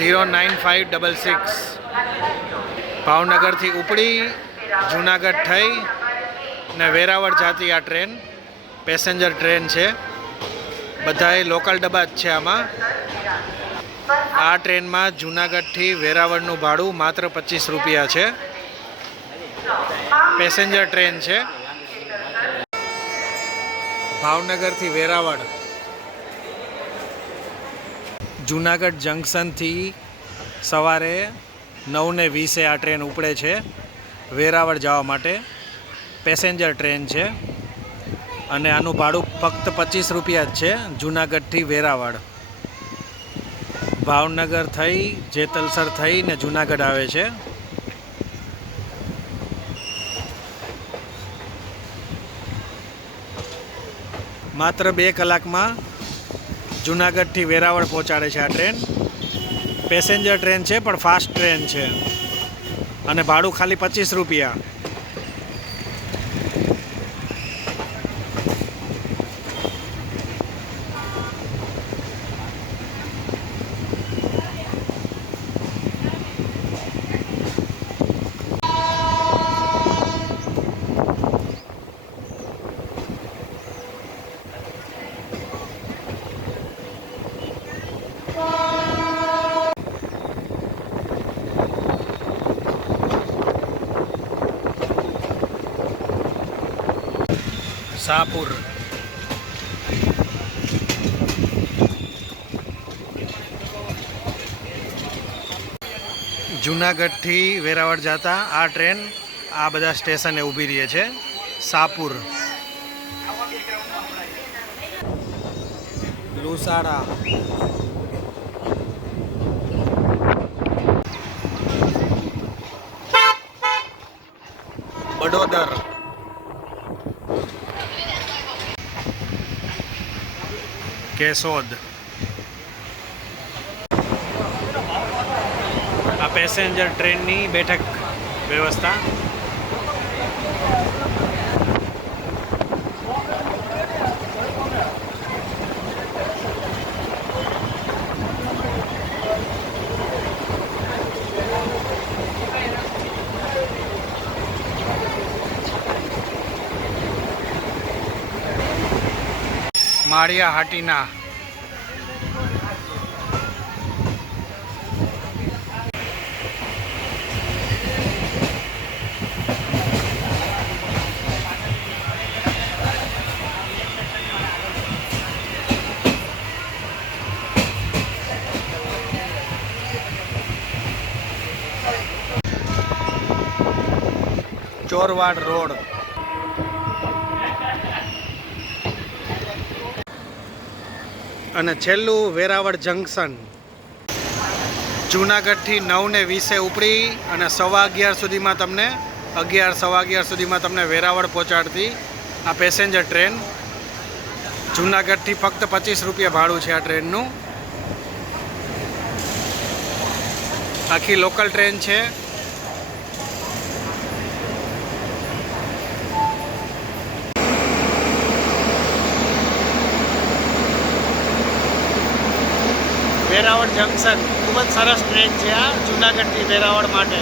09566 ભાવનગરથી ઉપડી જુનાગઢ થઈ ને વેરાવળ જતી આ ટ્રેન પેસેન્જર ટ્રેન છે. બધાએ લોકલ ડબ્બા જ છે આમાં. આ ટ્રેનમાં જુનાગઢથી વેરાવળનું ભાડું માત્ર 25 રૂપિયા છે. પેસેન્જર ટ્રેન છે. ભાવનગરથી વેરાવળ જુનાગઢ જંકશનથી સવારે 9:20 આ ટ્રેન ઉપડે છે વેરાવળ જવા માટે. પેસેન્જર ટ્રેન છે અને આનું ભાડું ફક્ત 25 રૂપિયા જ છે. જુનાગઢથી વેરાવળ ભાવનગર થઈ જેતલસર થઈને જુનાગઢ આવે છે. માત્ર 2 કલાકમાં જુનાગઢથી વેરાવળ પહોંચાડે છે આ ટ્રેન. પેસેન્જર ટ્રેન છે પણ ફાસ્ટ ટ્રેન છે અને ભાડું ખાલી 25 રૂપિયા. શાહપુર જુનાગઢથી વેરાવળ જતા આ ટ્રેન આ બધા સ્ટેશને ઊભી રહે છે. શાહપુર, લુસાડા, બડોદર, કેશોદ. આ પેસેન્જર ટ્રેનની બેઠક વ્યવસ્થા. માળિયા હાટીના ચોરવાડ રોડ. અને છેલ્લું વેરાવળ જંકશન. જુનાગઢથી 9:20 ઉપડી અને 11:15 સુધીમાં તમને 11:15 સુધીમાં તમને વેરાવળ પહોંચાડતી આ પેસેન્જર ટ્રેન. જુનાગઢથી ફક્ત 25 રૂપિયા ભાડું છે આ ટ્રેનનું. આખી લોકલ ટ્રેન છે. વેરાવળ જંકશન ખૂબ જ સરસ ટ્રેન છે આ જુનાગઢથી વેરાવળ માટે.